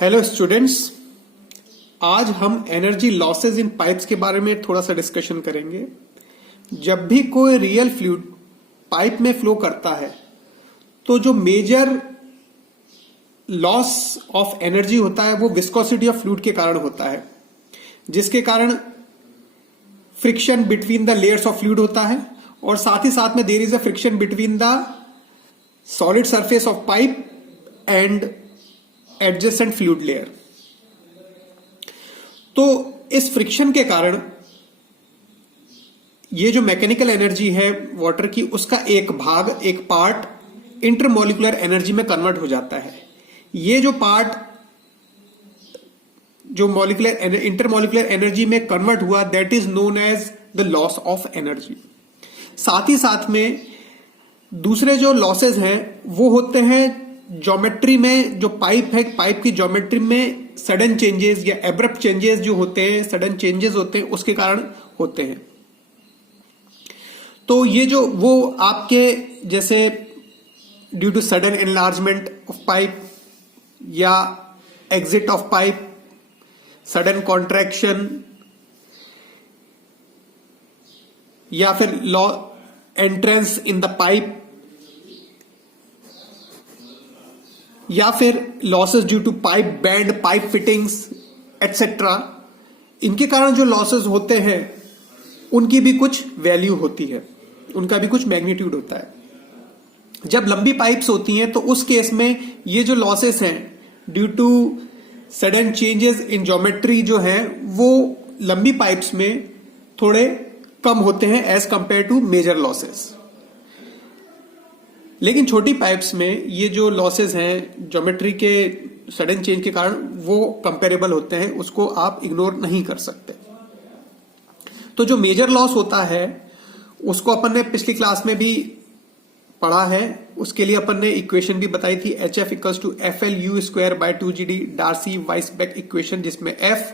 Hello students, आज हम energy losses in pipes के बारे में थोड़ा सा डिस्कशन करेंगे। जब भी कोई रियल फ्लूइड पाइप में फ्लो करता है तो जो मेजर लॉस ऑफ एनर्जी होता है वो विस्कोसिटी ऑफ फ्लूइड के कारण होता है, जिसके कारण friction between the layers of fluid होता है और साथ ही साथ में there is a friction between the solid surface of pipe and adjacent fluid layer. तो इस फ्रिक्शन के कारण ये जो मैकेनिकल एनर्जी है वाटर की, उसका एक भाग, एक पार्ट इंटरमोलिकुलर एनर्जी में कन्वर्ट हो जाता है। ये जो पार्ट जो मॉलिकुलर इंटरमोलिकुलर एनर्जी में कन्वर्ट हुआ, that is known as the loss of energy. साथ ही साथ में दूसरे जो लॉसेज हैं वो होते हैं ज्योमेट्री में। जो पाइप है, पाइप की ज्योमेट्री में सडन चेंजेस या एब्रप्ट चेंजेस जो होते हैं, सडन चेंजेस होते हैं, उसके कारण होते हैं। तो ये जो वो आपके जैसे due to sudden enlargement of pipe या exit of pipe, sudden contraction या फिर loss entrance in the pipe या फिर losses due to pipe bend, pipe fittings etcetera, इनके कारण जो लॉसेस होते हैं उनकी भी कुछ वैल्यू होती है, उनका भी कुछ मैग्नीट्यूड होता है। जब लंबी पाइप्स होती हैं तो उस केस में ये जो लॉसेस हैं due to sudden changes in geometry जो है वो लंबी पाइप्स में थोड़े कम होते हैं as compare to major losses. लेकिन छोटी पाइप्स में ये जो लॉसेस हैं ज्योमेट्री के सडन चेंज के कारण वो कंपेरेबल होते हैं, उसको आप इग्नोर नहीं कर सकते। तो जो मेजर लॉस होता है उसको अपन ने पिछली क्लास में भी पढ़ा है। उसके लिए अपन ने इक्वेशन भी बताई थी, HF equals to FL U² by 2GD Darcy Weisbach equation, जिसमें F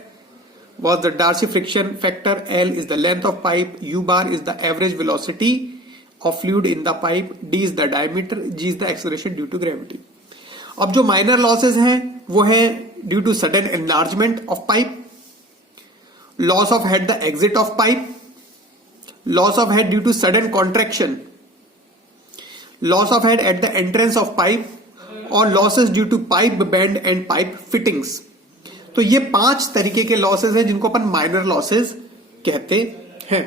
was the Darcy friction factor, L is the length of pipe, U bar is the average velocity of fluid in the pipe, D is the diameter, G is the acceleration due to gravity। अब जो minor losses हैं वो है due to sudden enlargement of pipe, loss of head the exit of pipe, loss of head due to sudden contraction, loss of head at the entrance of pipe और losses due to pipe bend and pipe fittings. तो ये 5 तरीके के losses हैं जिनको अपन minor losses कहते हैं।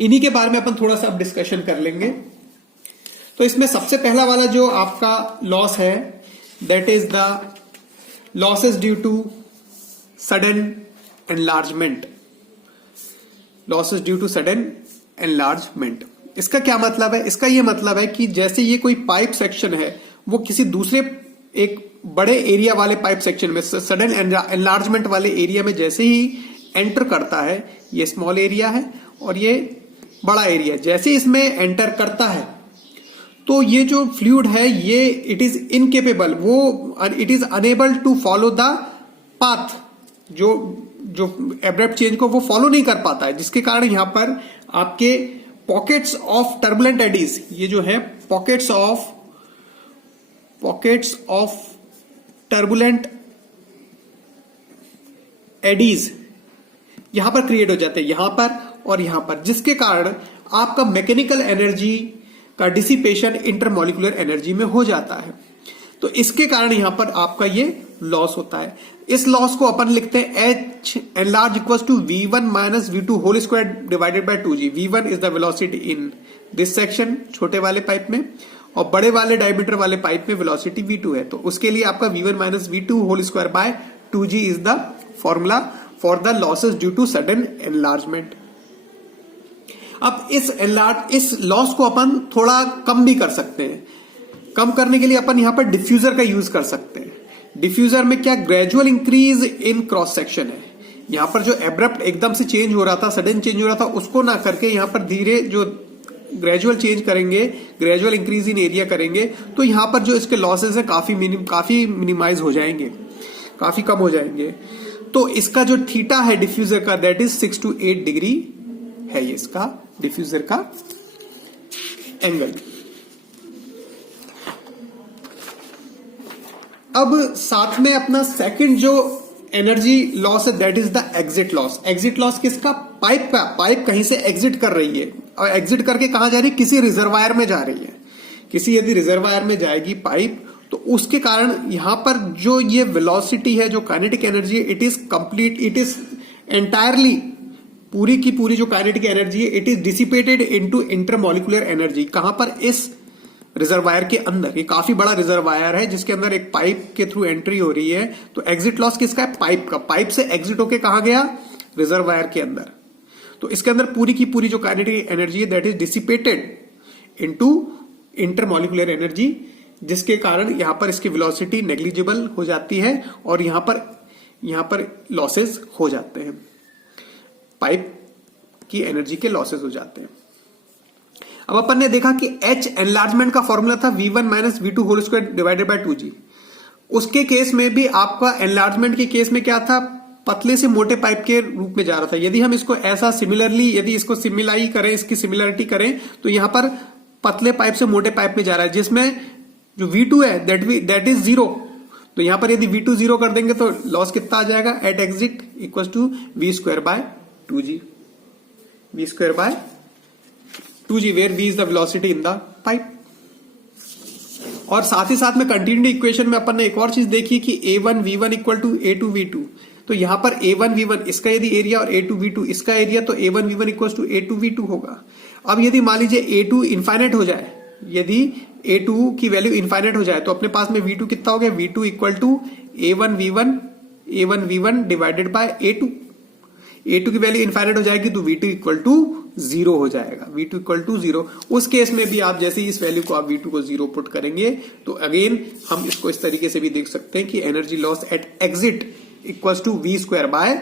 इन्हीं के बारे में अपन थोड़ा सा अब डिस्कशन कर लेंगे। तो इसमें सबसे पहला वाला जो आपका लॉस है that is the losses due to sudden enlargement. Losses due to sudden enlargement, इसका क्या मतलब है? इसका ये मतलब है कि जैसे ये कोई पाइप सेक्शन है वो किसी दूसरे एक बड़े एरिया वाले पाइप सेक्शन में, सडन एनलार्जमेंट वाले एरिया में जैसे ही एंटर करता है, ये स्मॉल एरिया है और ये बड़ा एरिया, जैसे इसमें एंटर करता है तो ये जो फ्लूइड है ये इट इज इनकेपेबल, वो it is unable to follow the path, जो एब्रप्ट चेंज को वो फॉलो नहीं कर पाता है, जिसके कारण यहां पर आपके पॉकेट्स ऑफ टर्बुलेंट एडीज, ये जो है पॉकेट्स ऑफ टर्बुलेंट एडीज यहां पर क्रिएट हो जाते हैं, यहां पर और यहां पर, जिसके कारण आपका मैकेनिकल एनर्जी का डिसिपेशन इंटरमोलिकुलर एनर्जी में हो जाता है। तो इसके कारण यहां पर आपका ये लॉस होता है। इस लॉस को अपन लिखते हैं H enlarge equals to V1 minus V2 whole square divided by 2G। V1 is the velocity in this section, छोटे वाले पाइप में, और बड़े वाले डायमीटर वाले पाइप में वेलोसिटी V2 है। तो उसके लिए आपका V1 minus V2 whole square by 2G is the formula for the losses due to sudden enlargement. अब इस लॉस को अपन थोड़ा कम भी कर सकते हैं। कम करने के लिए अपन यहां पर डिफ्यूजर का यूज कर सकते हैं। डिफ्यूजर में क्या, gradual increase in cross section है। यहां पर जो एब्रप्ट एकदम से चेंज हो रहा था, सडन चेंज हो रहा था, उसको ना करके यहां पर धीरे जो ग्रेजुअल चेंज करेंगे, ग्रेजुअल इंक्रीज इन एरिया करेंगे, तो यहां पर जो इसके लॉसेस है काफी मिनिमाइज हो जाएंगे, काफी कम हो जाएंगे। तो इसका जो थीटा है डिफ्यूजर का, दैट इज 6 to 8 डिग्री है ये इसका डिफ्यूजर का एंगल। अब साथ में अपना सेकंड जो एनर्जी लॉस है that is the exit loss. Exit loss किसका? पाइप का। पाइप कहीं से एग्जिट कर रही है और एग्जिट करके कहां जा रही है? किसी रिजर्वायर में जा रही है। किसी यदि रिजर्वायर में जाएगी पाइप तो उसके कारण यहां पर जो ये वेलोसिटी है, जो काइनेटिक एनर्जी है, it is complete, it is entirely, पूरी की पूरी जो काइनेटिक एनर्जी है it is dissipated into intermolecular energy. कहां पर? इस रिजर्वायर के अंदर। ये काफी बड़ा रिजर्वायर है जिसके अंदर एक पाइप के थ्रू एंट्री हो रही है। तो एग्जिट लॉस किसका है? पाइप का। पाइप से एग्जिट होके कहां गया? रिजर्वायर के अंदर। तो इसके अंदर पूरी की पूरी जो काइनेटिक एनर्जी है that is dissipated into intermolecular energy, जिसके कारण यहां पर इसकी वेलोसिटी नेग्लिजिबल हो जाती है और यहां पर लॉसेस हो जाते हैं, पाइप की एनर्जी के लॉसेस हो जाते हैं। अब अपन ने देखा कि H एनलार्जमेंट का फॉर्मूला था V1 minus V2 whole square divided by 2G। उसके केस में भी आपका एनलार्जमेंट के केस में क्या था? पतले से मोटे पाइप के रूप में जा रहा था। यदि हम इसको ऐसा सिमिलरली, यदि इसको सिमिलाई करें, इसकी सिमिलरिटी करें, तो यहां पर पतले पाइप से मोटे पाइप में जा रहा है, जिसमें जो V2 है दैट इज 0। तो यहां पर यदि V2 0 कर देंगे तो लॉस कितना आ जाएगा? At exit equal to V square by 2G। V square by 2G where V is the velocity in the pipe. और साथ ही साथ में कंटिन्यूटी इक्वेशन में अपन ने एक और चीज देखी कि A1 V1 equal to A2 V2। तो यहां पर A1 V1 इसका यदि एरिया और A2 V2 इसका एरिया, तो A1 V1 equal to A2 V2 होगा। अब यदि मान लीजिए A2 इनफाइनाइट हो जाए, यदि A2 की वैल्यू इनफाइनाइट हो जाए, तो अपने पास में V2 कितना हो गया? V2 equal to A1 V1 divided by A2। A2 की वैल्यू इनफाइनाइट हो जाएगी तो V2 इक्वल टू 0 हो जाएगा। V2 equal to 0। उस केस में भी आप जैसे इस वैल्यू को आप V2 को 0 पुट करेंगे तो अगेन हम इसको इस तरीके से भी देख सकते हैं कि energy loss at exit equal to V square by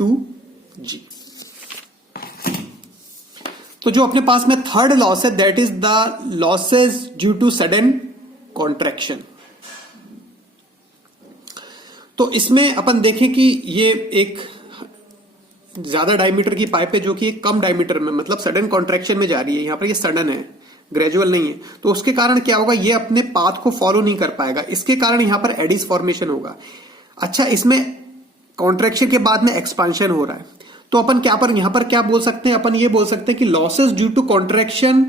2G। तो जो अपने पास में थर्ड लॉस है that is the losses due to sudden contraction. तो इसमें अपन देखें कि ये एक ज्यादा डायमीटर की पाइप है जो कि कम डायमीटर में, मतलब सडन कॉन्ट्रैक्शन में जा रही है। यहां पर ये सडन है, ग्रेजुअल नहीं है। तो उसके कारण क्या होगा? ये अपने पाथ को फॉलो नहीं कर पाएगा। इसके कारण यहां पर एडिस फॉर्मेशन होगा। अच्छा, इसमें कॉन्ट्रैक्शन के बाद में एक्सपांशन हो रहा है, तो अपन यहां पर क्या बोल सकते हैं? अपन ये बोल सकते हैं कि losses due to contraction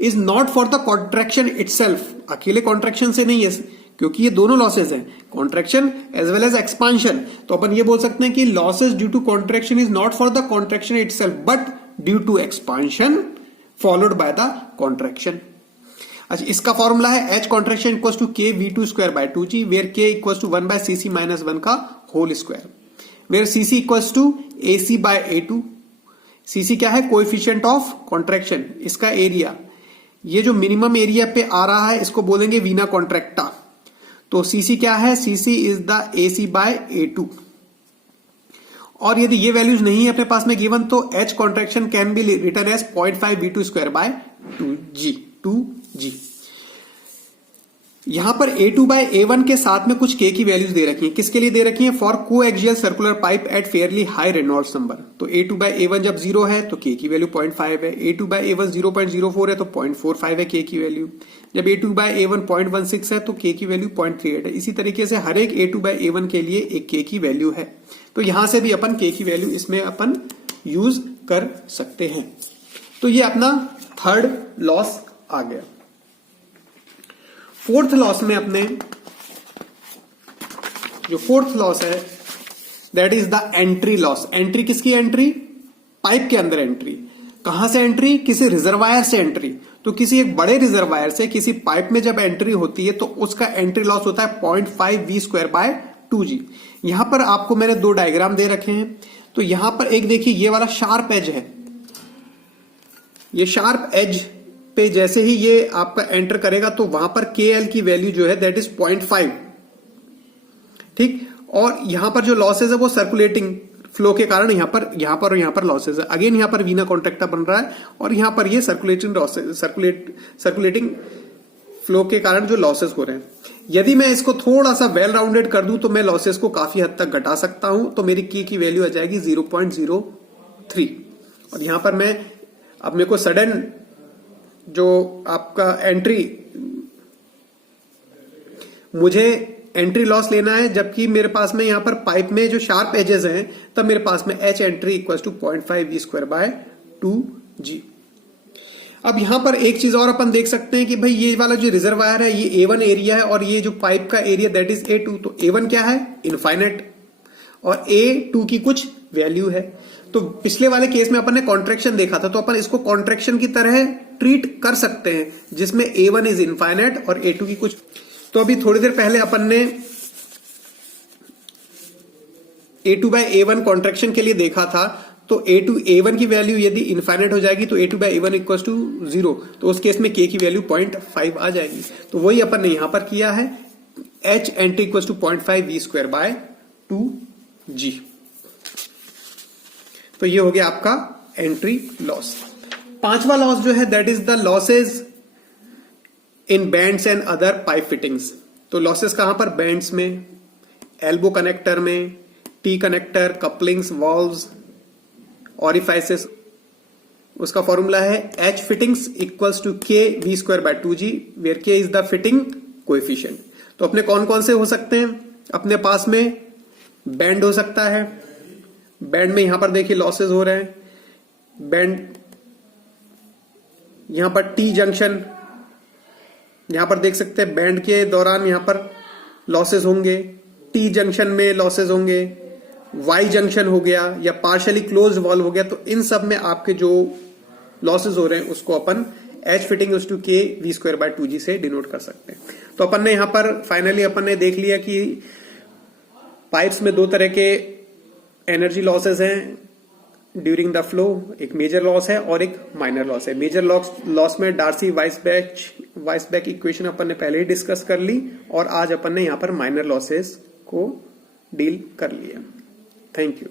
is not for the contraction itself. अकेले कॉन्ट्रैक्शन से नहीं है, क्योंकि ये दोनों लॉसेस हैं, contraction as well as expansion. तो अपन ये बोल सकते हैं कि losses due to contraction is not for the contraction itself but due to expansion followed by the contraction. अच्छा, इसका फॉर्मूला है H contraction equal to K V2 square by 2G where K equal to 1 by CC minus 1 का whole square, where CC equal to AC by A2। CC क्या है? Coefficient of contraction, इसका area. ये जो minimum area पे आ रहा है इसको बोलेंगे वीना कॉन्ट्रैक्टा। तो CC क्या है? CC is the AC by A2। और यदि ये वैल्यूज नहीं है अपने पास में गिवन तो H contraction can be written as 0.5 V2 square by 2G। यहां पर A2 बाय A1 के साथ में कुछ K की वैल्यूज दे रखी हैं। किसके लिए दे रखी हैं? For coaxial circular pipe at fairly high Reynolds number. तो A2 बाय A1 जब 0 है तो K की वैल्यू 0.5 है। A2 बाय A1 0.04 है तो 0.45 है K की वैल्यू। जब A2 बाय A1 0.16 है तो K की वैल्यू 0.38 है। इसी तरीके से हर एक A2 बाय A1 के लिए एक K की वैल्यू है। तो यहां से भी अपन K की वैल्यू इसमें अपन यूज कर सकते हैं। तो ये अपना थर्ड लॉस आ गया। फोर्थ लॉस में अपने जो फोर्थ लॉस है that is the entry loss. Entry किसकी एंट्री? पाइप के अंदर एंट्री। कहां से एंट्री? किसी रिजर्वायर से एंट्री। तो किसी एक बड़े रिजर्वायर से किसी पाइप में जब एंट्री होती है तो उसका एंट्री लॉस होता है 0.5 V स्क्वायर बाय 2G। यहां पर आपको मैंने दो डायग्राम दे रखे हैं। तो यहां पर एक देखिए, ये वाला शार्प एज है। ये शार्प एज पे जैसे ही ये आपका एंटर करेगा तो वहां पर KL की वैल्यू जो है दैट इज 0.5, ठीक। और यहां पर जो लॉसेज है वो सर्कुलेटिंग फ्लो के कारण यहां पर लॉसेज है। अगेन यहां पर वीना कॉन्ट्रैक्टा बन रहा है और यहां पर ये सर्कुलेटिंग फ्लो के कारण जो लॉसेस हो रहे हैं। यदि मैं इसको थोड़ा सा वेल राउंडेड कर दूं तो मैं लॉसेस को काफी हद तक घटा सकता हूं। तो मेरी K की वैल्यू आ जाएगी 0.03। और यहां पर मैं अब मेरे को सडन जो आपका एंट्री, मुझे एंट्री लॉस लेना है, जबकि मेरे पास में यहाँ पर पाइप में जो शार्प एजेस हैं तब मेरे पास में H entry equal to 0.5 V square by 2g। अब यहां पर एक चीज और अपन देख सकते हैं कि भाई ये वाला जो रिजर्वायर है ये A1 एरिया है और ये जो पाइप का एरिया दैट इज A2। तो A1 क्या है? इनफाइनाइट, और A2 की कुछ वैल्यू है। तो पिछले वाले केस में अपन ने कॉन्ट्रैक्शन देखा था, तो अपन इसको कॉन्ट्रैक्शन की तरह ट्रीट कर सकते हैं जिसमें A1 इज इनफाइनाइट और A2 की कुछ। तो अभी थोड़ी देर पहले अपन ने A2 बाय A1 कॉन्ट्रैक्शन के लिए देखा था। तो A1 की वैल्यू यदि इनफाइनाइट हो जाएगी तो A2 bye A1 equal to 0, तो उस केस में K की वैल्यू 0.5 आ जाएगी। तो वही अपन ने यहां पर किया है, H entry equal to 0.5 V square by 2g। तो ये हो गया आपका एंट्री लॉस। पांचवा लॉस जो है that is the losses in bends and other pipe fittings. तो लॉसेस कहां पर? बैंड्स में, एल्बो कनेक्टर में, T connector, couplings, valves, orifices. उसका फॉर्मूला है H fittings equals to K V square by 2g, where K is the fitting coefficient. तो अपने कौन कौन से हो सकते हैं? अपने पास में बैंड हो सकता है। बैंड में यहां पर देखिए लॉसेस हो रहे हैं। बैंड यहां पर टी जंक्शन, यहां पर देख सकते हैं बैंड के दौरान यहां पर लॉसेस होंगे। टी जंक्शन में लॉसेस होंगे। वाई जंक्शन हो गया या पार्शियली क्लोज्ड वॉल्व हो गया। तो इन सब में आपके जो लॉसेस हो रहे हैं उसको अपन H fitting to K V square by 2g से डिनोट कर सकते हैं। तो अपन ने यहां पर फाइनली अपन ने देख लिया कि पाइप्स में दो तरह के एनर्जी लॉसेस हैं ड्यूरिंग द फ्लो। एक मेजर लॉस है और एक माइनर लॉस है। मेजर लॉस में डार्सी वाइसबैक इक्वेशन अपन ने पहले ही डिस्कस कर ली, और आज अपन ने यहां पर माइनर लॉसेस को डील कर लिया। Thank you.